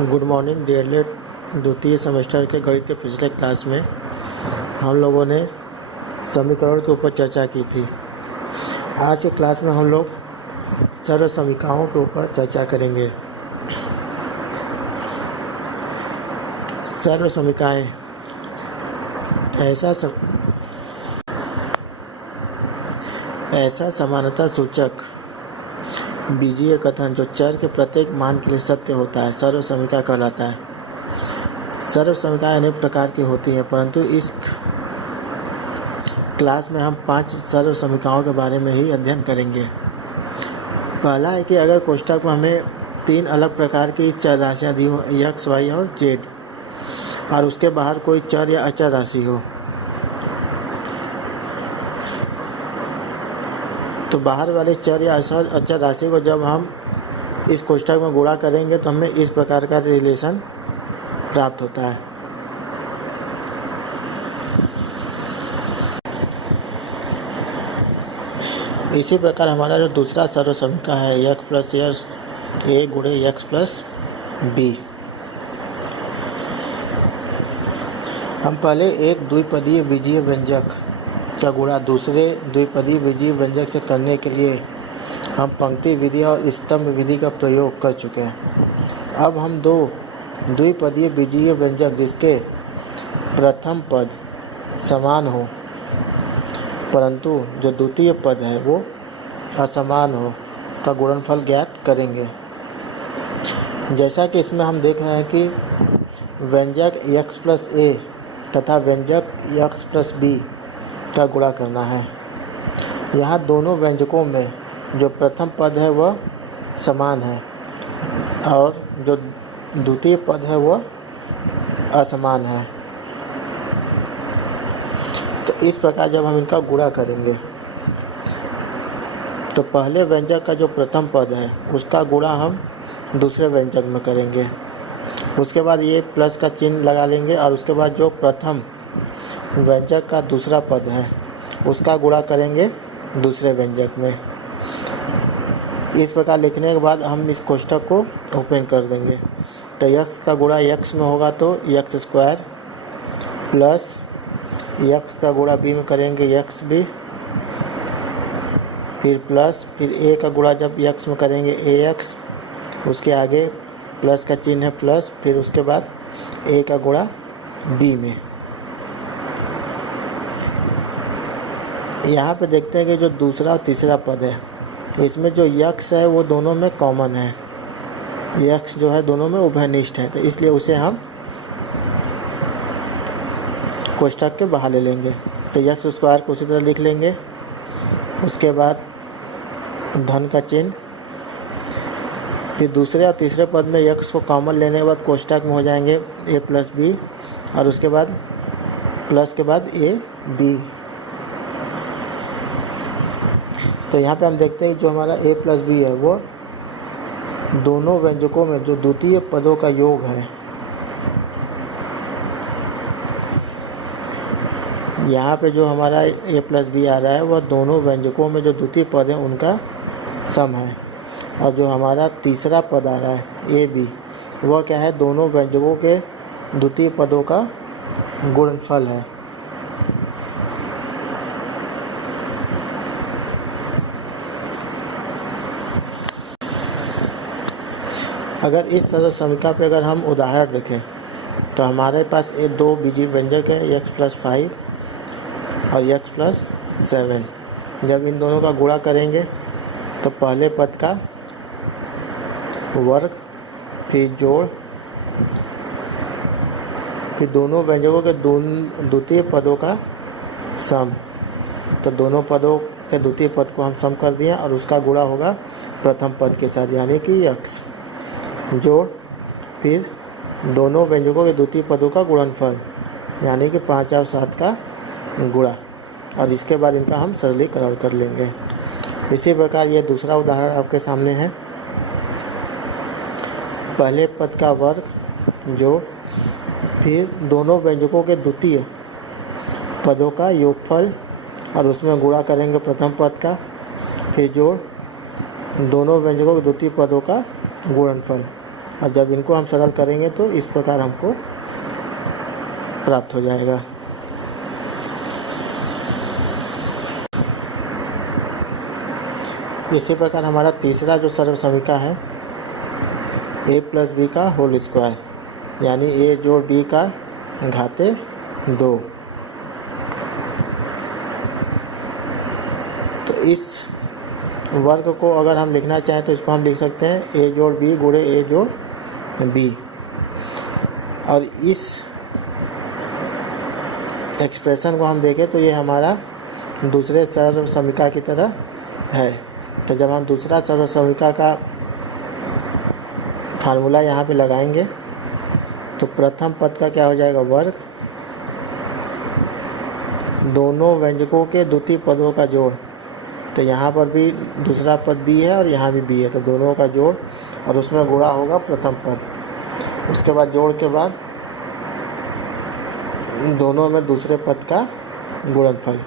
Good morning डियरलेट। द्वितीय semester के गणित के पिछले क्लास में हम लोगों ने समीकरण के ऊपर चर्चा की थी। आज के क्लास में हम लोग सरल समीकरणों के ऊपर चर्चा करेंगे। सरल समीकरण ऐसा समानता सूचक बीजीय कथन जो चर के प्रत्येक मान के लिए सत्य होता है सर्व समीकरण कहलाता है। सर्व समीकरण अनेक प्रकार की होती हैं, परंतु इस क्लास में हम 5 सर्व समीकरणों के बारे में ही अध्ययन करेंगे। पहला है कि अगर कोष्ठक में हमें 3 अलग प्रकार की चर राशियाँ दी हो, x, y और z, और उसके बाहर कोई चर या अचर राशि हो, तो बाहर वाले चर या अचर राशि को जब हम इस कोष्ठक में गुणा करेंगे तो हमें इस प्रकार का रिलेशन प्राप्त होता है। इसी प्रकार हमारा जो दूसरा सर्व समीकरण है x प्लस a गुणे x प्लस b। हम पहले एक द्विपदीय बीजीय व्यंजक का गुणा दूसरे द्विपदीय बीजीय व्यंजक से करने के लिए हम पंक्ति विधि और स्तंभ विधि का प्रयोग कर चुके हैं। अब हम दो द्विपदीय बीजीय व्यंजक जिसके प्रथम पद समान हो परंतु जो द्वितीय पद है वो असमान हो का गुणनफल ज्ञात करेंगे। जैसा कि इसमें हम देख रहे हैं कि व्यंजक x प्लस a तथा व्यंजक x प्लस b का गुणा करना है। यहाँ दोनों व्यंजकों में जो प्रथम पद है वह समान है और जो द्वितीय पद है वह असमान है। तो इस प्रकार जब हम इनका गुणा करेंगे तो पहले व्यंजक का जो प्रथम पद है उसका गुणा हम दूसरे व्यंजक में करेंगे। उसके बाद ये प्लस का चिन्ह लगा लेंगे और उसके बाद जो प्रथम व्यंजक का दूसरा पद है उसका गुणा करेंगे दूसरे व्यंजक में। इस प्रकार लिखने के बाद हम इस कोष्ठक को ओपन कर देंगे। तो x का गुणा x में होगा तो x स्क्वायर प्लस x का गुणा b में करेंगे xb, फिर प्लस फिर a का गुणा जब x में करेंगे ax, उसके आगे प्लस का चिन्ह है प्लस, फिर उसके बाद a का गुणा b में। यहाँ पे देखते हैं कि जो दूसरा और तीसरा पद है इसमें जो x है वो दोनों में कॉमन है, x जो है दोनों में उभयनिष्ठ है, तो इसलिए उसे हम कोष्ठक के बाहर ले लेंगे। तो x स्क्वायर को उसी तरह लिख लेंगे। उसके बाद धन का चिन्ह, फिर दूसरे और तीसरे पद में x को कॉमन लेने के बाद कोष्ठक में हो जाएंगे a प्लस बी और उसके बाद प्लस के बाद a b। तो यहाँ पे हम देखते हैं जो हमारा a प्लस बी है वो दोनों व्यंजकों में जो द्वितीय पदों का योग है। यहाँ पे जो हमारा a प्लस बी आ रहा है वह दोनों व्यंजकों में जो द्वितीय पद है उनका सम है। और जो हमारा तीसरा पद आ रहा है a बी वह क्या है, दोनों व्यंजकों के द्वितीय पदों का गुणनफल है। अगर इस सरल समीकरण पे अगर हम उदाहरण देखें तो हमारे पास ये दो बीजीय व्यंजक है x प्लस 5 और x प्लस 7। जब इन दोनों का गुणा करेंगे तो पहले पद का वर्ग, फिर जोड़, फिर दोनों व्यंजकों के द्वितीय पदों का सम। तो दोनों पदों के द्वितीय पद को हम सम कर दिए और उसका गुणा होगा प्रथम पद के साथ यानी कि x, जोड़, फिर दोनों व्यंजकों के द्वितीय पदों का गुणनफल यानी कि 5 और 7 का गुणा, और इसके बाद इनका हम सरलीकरण कर लेंगे। इसी प्रकार ये दूसरा उदाहरण आपके सामने है। पहले पद का वर्ग, जोड़, फिर दोनों व्यंजकों के द्वितीय पदों का योगफल और उसमें गुणा करेंगे प्रथम पद का, फिर जोड़, दोनों व्यंजकों के द्वितीय पदों का गुणनफल और जब इनको हम सरल करेंगे तो इस प्रकार हमको प्राप्त हो जाएगा। इसी प्रकार हमारा तीसरा जो सरल समीकरण है a प्लस बी का होल स्क्वायर, यानी a जोड़ b का घाते 2। तो इस वर्ग को अगर हम लिखना चाहें तो इसको हम लिख सकते हैं a जोड़ b गुणे a जोड़ b। और इस एक्सप्रेशन को हम देखें तो ये हमारा दूसरे सरल समीकरण की तरह है। तो जब हम दूसरा सरल समीकरण का फार्मूला यहाँ पे लगाएंगे तो प्रथम पद का क्या हो जाएगा, वर्ग, दोनों व्यंजकों के द्वितीय पदों का जोड़। तो यहाँ पर भी दूसरा पद b है और यहाँ भी b है, तो दोनों का जोड़ और उसमें गुणा होगा प्रथम पद। उसके बाद जोड़ के बाद दोनों में दूसरे पद का गुणनफल।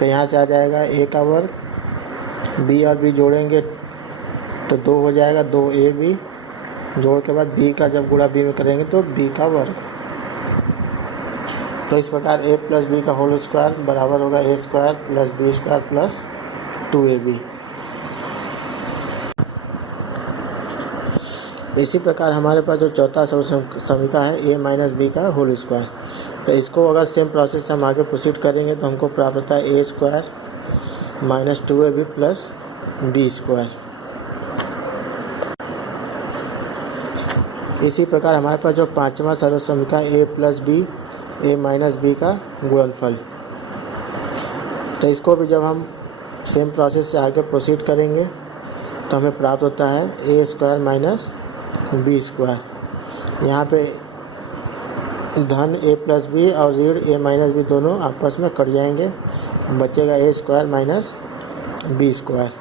तो यहाँ से आ जाएगा a का वर्ग, b और b जोड़ेंगे तो 2 हो जाएगा, 2ab, जोड़ के बाद b का जब गुणा b में करेंगे तो b का वर्ग। तो इस प्रकार a प्लस बी का होल स्क्वायर बराबर होगा a square plus b square plus 2ab। इसी प्रकार हमारे पास जो चौथा समीकरण है a माइनस बी का होल स्क्वायर। तो इसको अगर सेम प्रोसेस से हम आगे प्रोसीड करेंगे तो हमको प्राप्त होता है a square minus 2ab plus b square. इसी प्रकार हमारे पास जो पांचवा सरल समीकरण a plus b a minus b का गुणनफल। तो इसको भी जब हम सेम प्रोसेस से आगे प्रोसीड करेंगे तो हमें प्राप्त होता है a square minus b square. यहाँ पे धन a प्लस बी और ऋण a माइनस बी दोनों आपस में कट जाएंगे, बचेगा a square minus b square.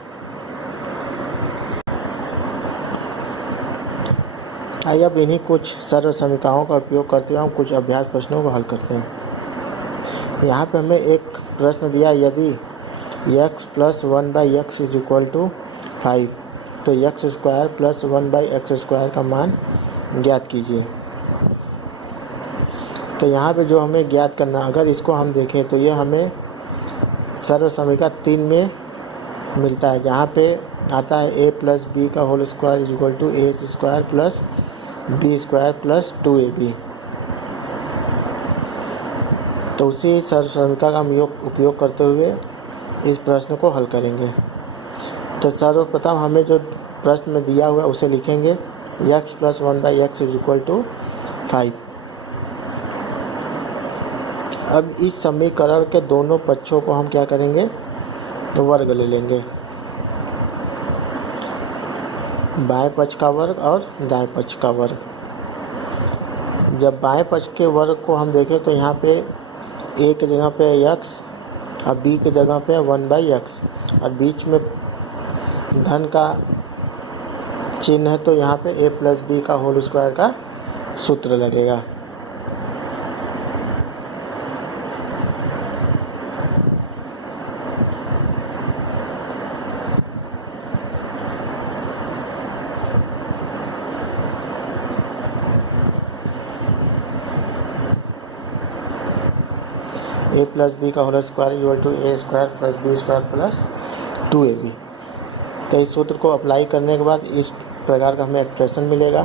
आइए अब इन्हीं कुछ सरल समीकरणों का उपयोग करते हुए हम कुछ अभ्यास प्रश्नों को हल करते हैं। यहाँ पे हमें एक प्रश्न दिया, यदि x plus 1/x is equal to 5 तो x square plus 1/x square का मान ज्ञात कीजिए। तो यहाँ पे जो हमें ज्ञात करना, अगर इसको हम देखें तो ये हमें सरल समीकरण 3 में मिलता है, जहाँ पे आता है a प्लस बी का whole square is equal to a square plus b square plus 2ab। तो उसी सरल समीकरण का हम उपयोग करते हुए इस प्रश्न को हल करेंगे। तो सर्वप्रथम हमें जो प्रश्न में दिया हुआ है उसे लिखेंगे, x plus 1/x is equal to 5। अब इस समीकरण के दोनों पक्षों को हम क्या करेंगे, तो वर्ग ले लेंगे, बाएं पक्ष का वर्ग और दाएं पक्ष का वर्ग। जब बाएं पक्ष के वर्ग को हम देखें तो यहाँ पे a के जगह पे x और b के जगह पे 1/x और बीच में धन का चिन्ह है, तो यहाँ पे a प्लस बी का होल स्क्वायर का सूत्र लगेगा। a प्लस बी का whole square equal to a square plus b square plus 2ab। तो इस सूत्र को अप्लाई करने के बाद इस प्रकार का हमें एक्सप्रेशन मिलेगा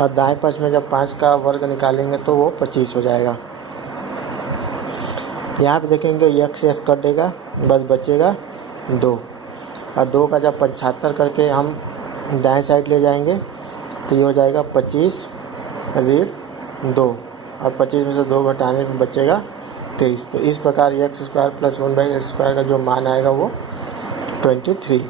और दाएं पक्ष में जब 5 का वर्ग निकालेंगे तो वो 25 हो जाएगा। यहाँ पे देखेंगे x से कट देगा, बस बचेगा 2 और 2 का जब 75 करके हम दाएं साइड ले जाएंगे तो ये हो जाएगा 25 ऋण 2 और 25 में से 2 घटाने में बचेगा 23। तो इस प्रकार x square plus 1/x square का जो मान आएगा वो 23।